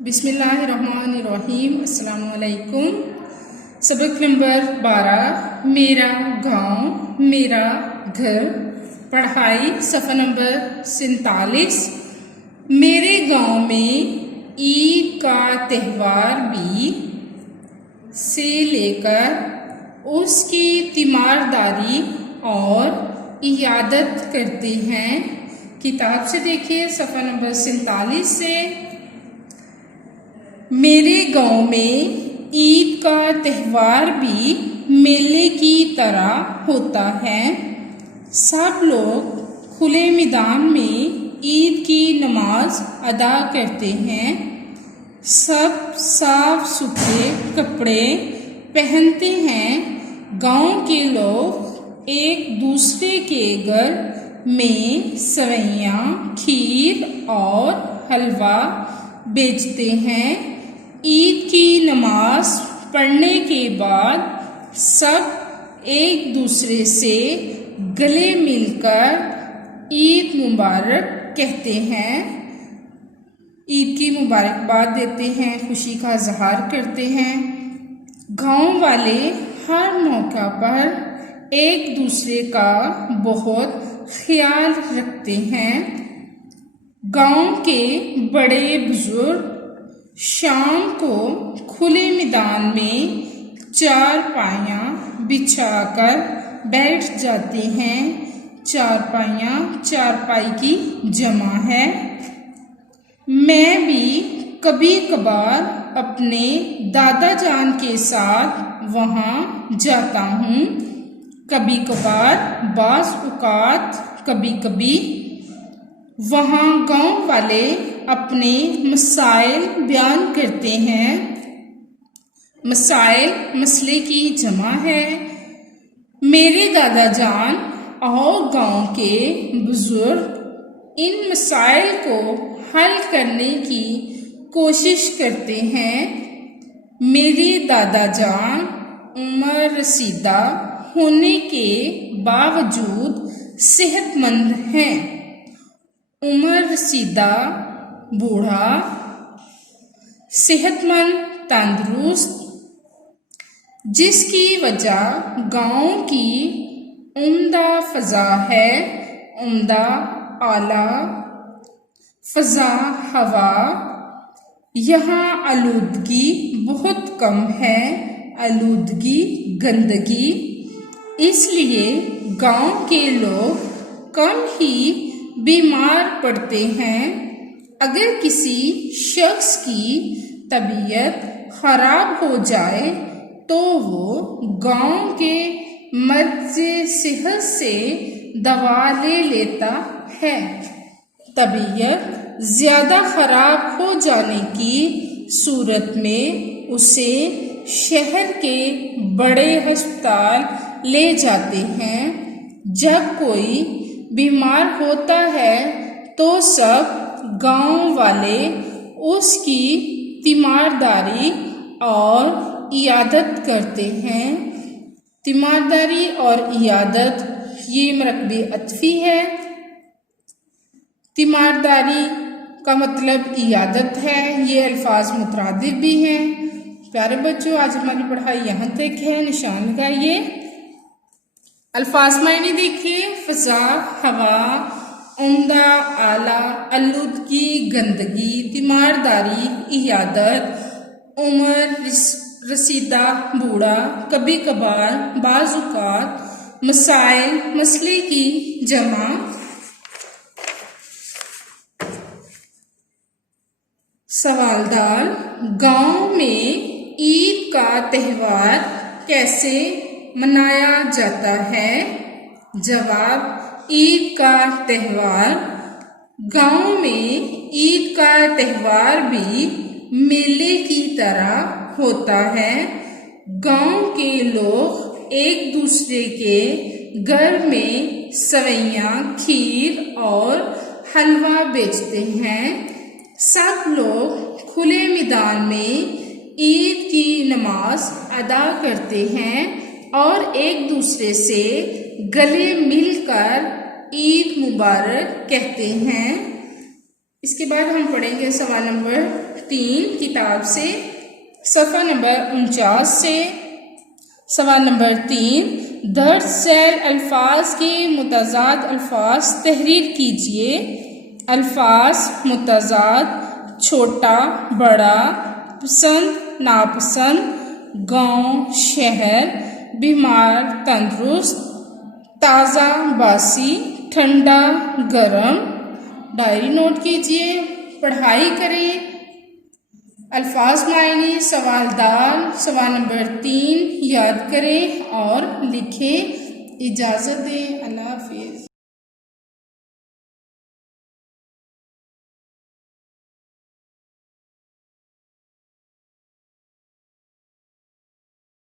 बिस्मिल्लाहिर्रहमानिर्रहीम। अस्सलाम वालेकुम। सबक नंबर 12, मेरा गांव मेरा घर। पढ़ाई सफ़ा नंबर 47। मेरे गांव में ईद का त्यौहार भी से लेकर उसकी तीमारदारी और इयादत करते हैं। किताब से देखिए सफ़ा नंबर 47 से। मेरे गांव में ईद का त्यौहार भी मेले की तरह होता है। सब लोग खुले मैदान में ईद की नमाज अदा करते हैं। सब साफ सुथरे कपड़े पहनते हैं। गांव के लोग एक दूसरे के घर में सेवइयां, खीर और हलवा बेचते हैं। ईद की नमाज पढ़ने के बाद सब एक दूसरे से गले मिलकर ईद मुबारक कहते हैं। ईद की मुबारकबाद देते हैं, खुशी का इजहार करते हैं। गांव वाले हर मौका पर एक दूसरे का बहुत ख्याल रखते हैं। गांव के बड़े बुजुर्ग शाम को खुले मैदान में चारपाइयाँ बिछाकर बैठ जाते हैं। चारपाइयाँ चारपाई की जमा है। मैं भी कभी कभार अपने दादा जान के साथ वहाँ जाता हूँ। कभी कभार बाज़ औक़ात कभी कभी वहाँ गांव वाले अपने मसाइल बयान करते हैं। मसाइल मसले की जमा है। मेरे दादा जान और गांव के बुजुर्ग इन मसाइल को हल करने की कोशिश करते हैं। मेरे दादा जान उम्र रसीदा होने के बावजूद सेहतमंद हैं। उम्र रसीदा, बूढ़ा, सेहतमंद, तंदुरुस्त, जिसकी वजह गांव की उम्दा फ़ज़ा है। उम्दा आला फ़ज़ा हवा। यहाँ आलूदगी बहुत कम है। आलूदगी गंदगी। इसलिए गांव के लोग कम ही बीमार पड़ते हैं। अगर किसी शख्स की तबीयत खराब हो जाए तो वो गांव के मर्ज़े सेहत से दवा ले लेता है। तबीयत ज़्यादा खराब हो जाने की सूरत में उसे शहर के बड़े अस्पताल ले जाते हैं। जब कोई बीमार होता है तो सब गांव वाले उसकी तीमारदारी और इयादत करते हैं। तीमारदारी और इयादत ये मरकबे अतफ़ी है। तीमारदारी का मतलब इयादत है। ये अल्फाज मुतरादिफ भी हैं। प्यारे बच्चों, आज हमारी पढ़ाई यहाँ तक है। निशान लगाइए। अल्फाज मायने देखिए। फ़ज़ा हवा, उम्दा आला, आलूदगी गंदगी, तीमारदारी इयादत, उम्र रसीदा बूढ़ा, कभी कभार बाज़ औक़ात, मसाइल मसले की जमा। सवालदार, गांव में ईद का त्यौहार कैसे मनाया जाता है? जवाब, ईद का त्यौहार गांव में ईद का त्यौहार भी मेले की तरह होता है। गांव के लोग एक दूसरे के घर में सेवइयां, खीर और हलवा बेचते हैं। सब लोग खुले मैदान में ईद की नमाज अदा करते हैं और एक दूसरे से गले मिलकर ईद मुबारक कहते हैं। इसके बाद हम पढ़ेंगे सवाल नंबर 3 किताब से सफ़ा नंबर 49 से। सवाल नंबर 3, दर्ज झैल अल्फाज के मुतज़ाद अल्फाज तहरीर कीजिए। अल्फाज मुतज़ाद: छोटा, बड़ा, पसंद, नापसंद, गांव, शहर, बीमार, तंदुरुस्त, ताज़ा, बासी, ठंडा, गर्म। डायरी नोट कीजिए, पढ़ाई करें। अल्फाज मायने सवालदार। सवाल नंबर 3 याद करें और लिखें। इजाज़त दें। अल्लाह हाफिज़।